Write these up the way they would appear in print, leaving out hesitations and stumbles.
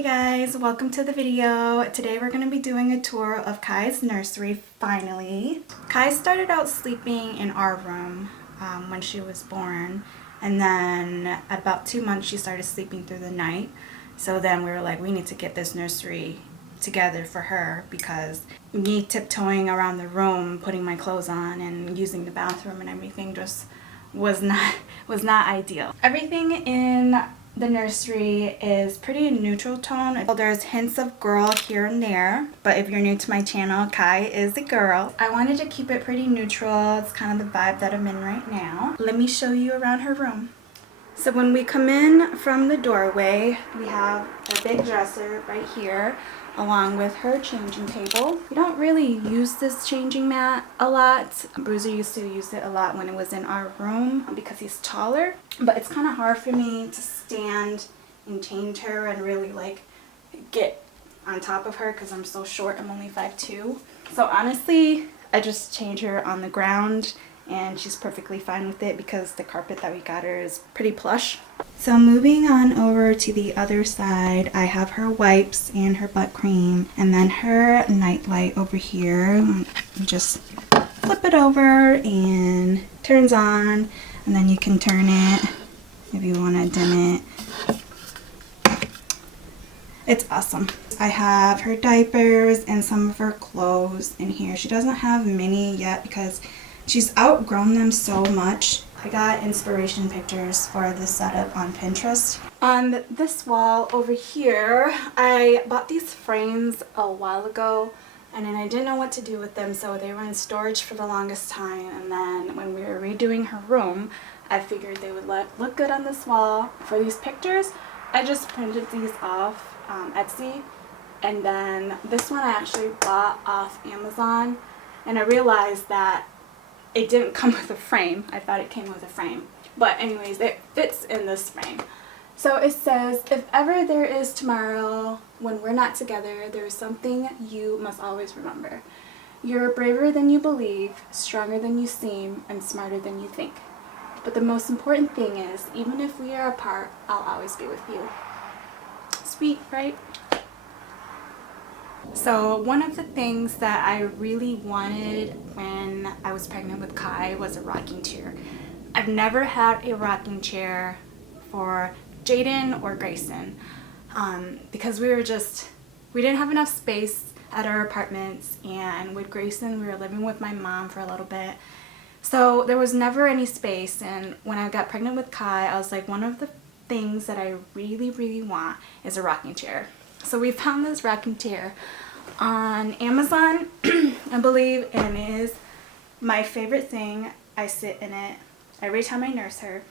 Hey guys, welcome to the video. Today we're going to be doing a tour of Kai's nursery, finally. Kai started out sleeping in our room when she was born, and then at about 2 months she started sleeping through the night. So then we were like, we need to get this nursery together for her, because me tiptoeing around the room, putting my clothes on and using the bathroom and everything just was not ideal. Everything in the nursery is pretty neutral tone. There's hints of girl here and there, but if you're new to my channel, Kai is a girl. I wanted to keep it pretty neutral. It's kind of the vibe that I'm in right now. Let me show you around her room. So when we come in from the doorway, we have a big dresser right here, along with her changing table. We don't really use this changing mat a lot. Bruiser used to use it a lot when it was in our room because he's taller, but it's kind of hard for me to stand and change her and really like get on top of her because I'm so short. I'm only 5'2". So honestly, I just change her on the ground and she's perfectly fine with it because the carpet that we got her is pretty plush. So moving on over to the other side, I have her wipes and her butt cream, and then her night light over here. Just flip it over and turns on, and then you can turn it if you want to dim it. It's awesome. I have her diapers and some of her clothes in here. She doesn't have many yet because she's outgrown them so much. I got inspiration pictures for this setup on Pinterest. On this wall over here, I bought these frames a while ago, and then I didn't know what to do with them, so they were in storage for the longest time. And then when we were redoing her room, I figured they would look good on this wall. For these pictures, I just printed these off Etsy, and then this one I actually bought off Amazon, and I realized that it didn't come with a frame. I thought it came with a frame. But anyways, it fits in this frame. So it says, if ever there is tomorrow when we're not together, there is something you must always remember. You're braver than you believe, stronger than you seem, and smarter than you think. But the most important thing is, even if we are apart, I'll always be with you. Sweet, right? So one of the things that I really wanted when I was pregnant with Kai was a rocking chair. I've never had a rocking chair for Jaden or Grayson because we didn't have enough space at our apartments, and with Grayson we were living with my mom for a little bit, so there was never any space. And when I got pregnant with Kai, I was like, one of the things that I really want is a rocking chair. So we found this rocking chair on Amazon, I believe, and it is my favorite thing. I sit in it every time I nurse her,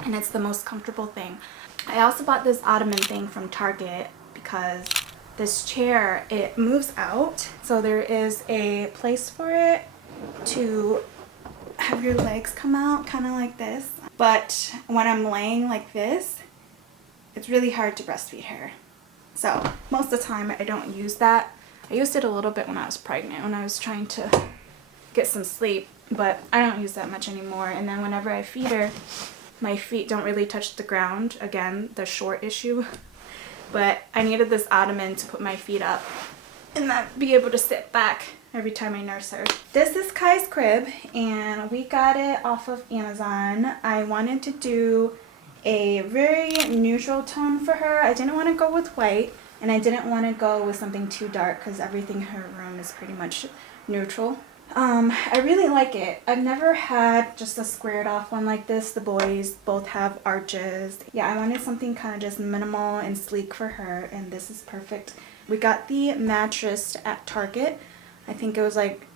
and it's the most comfortable thing. I also bought this ottoman thing from Target because this chair, it moves out, so there is a place for it to have your legs come out, kind of like this. But when I'm laying like this, it's really hard to breastfeed her. So most of the time I don't use that. I used it a little bit when I was pregnant, when I was trying to get some sleep, but I don't use that much anymore. And then whenever I feed her, my feet don't really touch the ground. Again, the short issue. But I needed this ottoman to put my feet up and then be able to sit back every time I nurse her. This is Kai's crib, and we got it off of Amazon. I wanted to do a very neutral tone for her. I didn't want to go with white, and I didn't want to go with something too dark because everything in her room is pretty much neutral. I really like it. I've never had just a squared off one like this. The boys both have arches. Yeah, I wanted something kind of just minimal and sleek for her, and this is perfect. We got the mattress at Target. I think it was like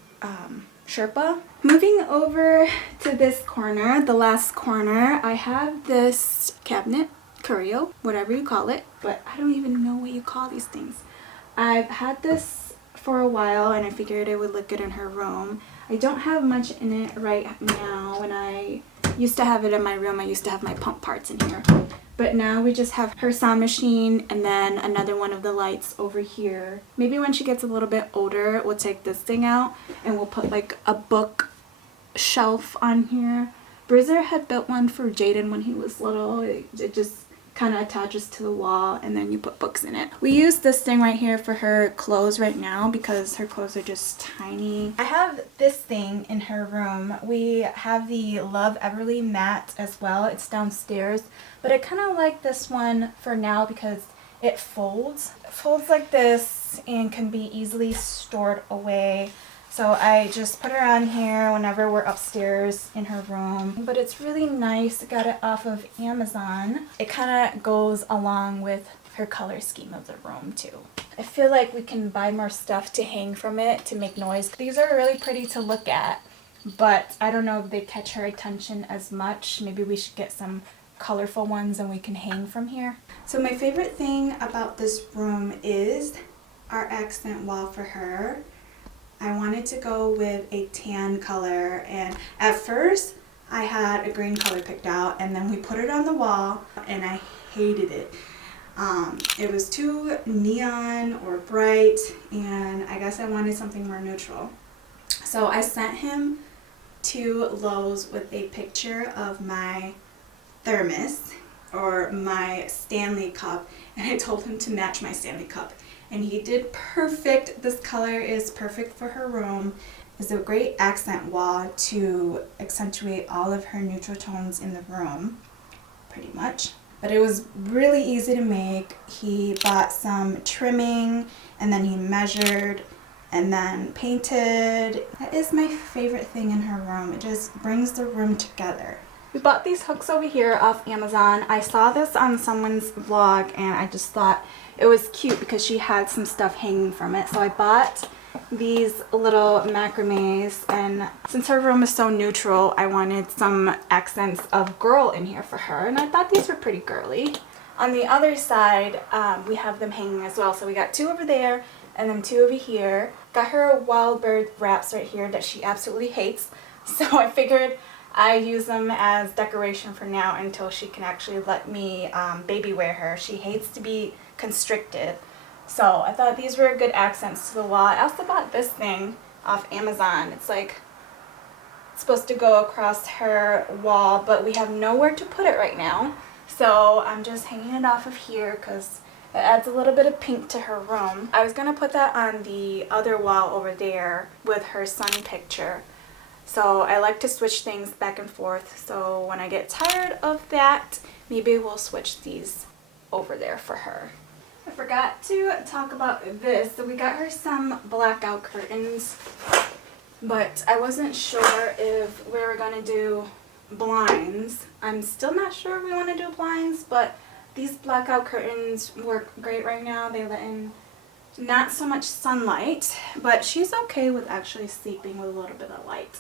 Sherpa. Moving over to this corner, the last corner, I have this cabinet, curio, whatever you call it, but I don't even know what you call these things. I've had this for a while, and I figured it would look good in her room. I don't have much in it right now. When I used to have it in my room, I used to have my pump parts in here. But now we just have her sound machine and then another one of the lights over here. Maybe when she gets a little bit older, we'll take this thing out and we'll put like a book shelf on here. Bruiser had built one for Jaden when he was little. It just kind of attaches to the wall, and then you put books in it. We use this thing right here for her clothes right now because her clothes are just tiny. I have this thing in her room. We have the Love Everly mat as well. It's downstairs, but I kind of like this one for now because it folds. It folds like this and can be easily stored away. So I just put her on here whenever we're upstairs in her room. But it's really nice. I got it off of Amazon. It kind of goes along with her color scheme of the room too. I feel like we can buy more stuff to hang from it to make noise. These are really pretty to look at, but I don't know if they catch her attention as much. Maybe we should get some colorful ones and we can hang from here. So my favorite thing about this room is our accent wall for her. I wanted to go with a tan color, and at first I had a green color picked out, and then we put it on the wall and I hated it. It was too neon or bright, and I guess I wanted something more neutral. So I sent him to Lowe's with a picture of my thermos or my Stanley cup, and I told him to match my Stanley cup. And he did perfect. This color is perfect for her room. It's a great accent wall to accentuate all of her neutral tones in the room, pretty much. But it was really easy to make. He bought some trimming, and then he measured, and then painted. That is my favorite thing in her room. It just brings the room together. We bought these hooks over here off Amazon. I saw this on someone's vlog, and I just thought it was cute because she had some stuff hanging from it. So I bought these little macrames, and since her room is so neutral, I wanted some accents of girl in here for her, and I thought these were pretty girly. On the other side, we have them hanging as well. So we got two over there and then two over here. Got her wild bird wraps right here that she absolutely hates. So I figured I use them as decoration for now until she can actually let me baby wear her. She hates to be constricted. So I thought these were good accents to the wall. I also bought this thing off Amazon. It's like, it's supposed to go across her wall, but we have nowhere to put it right now. So I'm just hanging it off of here because it adds a little bit of pink to her room. I was going to put that on the other wall over there with her son picture. So I like to switch things back and forth. So when I get tired of that, maybe we'll switch these over there for her. I forgot to talk about this. So we got her some blackout curtains, but I wasn't sure if we were going to do blinds. I'm still not sure if we want to do blinds, but these blackout curtains work great right now. They let in not so much sunlight, but she's okay with actually sleeping with a little bit of light.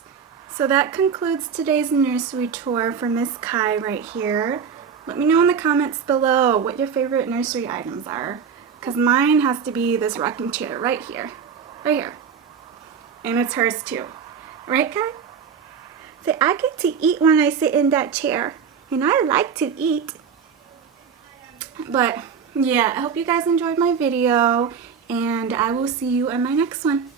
So that concludes today's nursery tour for Miss Kai right here. Let me know in the comments below what your favorite nursery items are, because mine has to be this rocking chair right here. Right here. And it's hers too. Right, Kai? So I get to eat when I sit in that chair, and I like to eat. But yeah, I hope you guys enjoyed my video, and I will see you in my next one.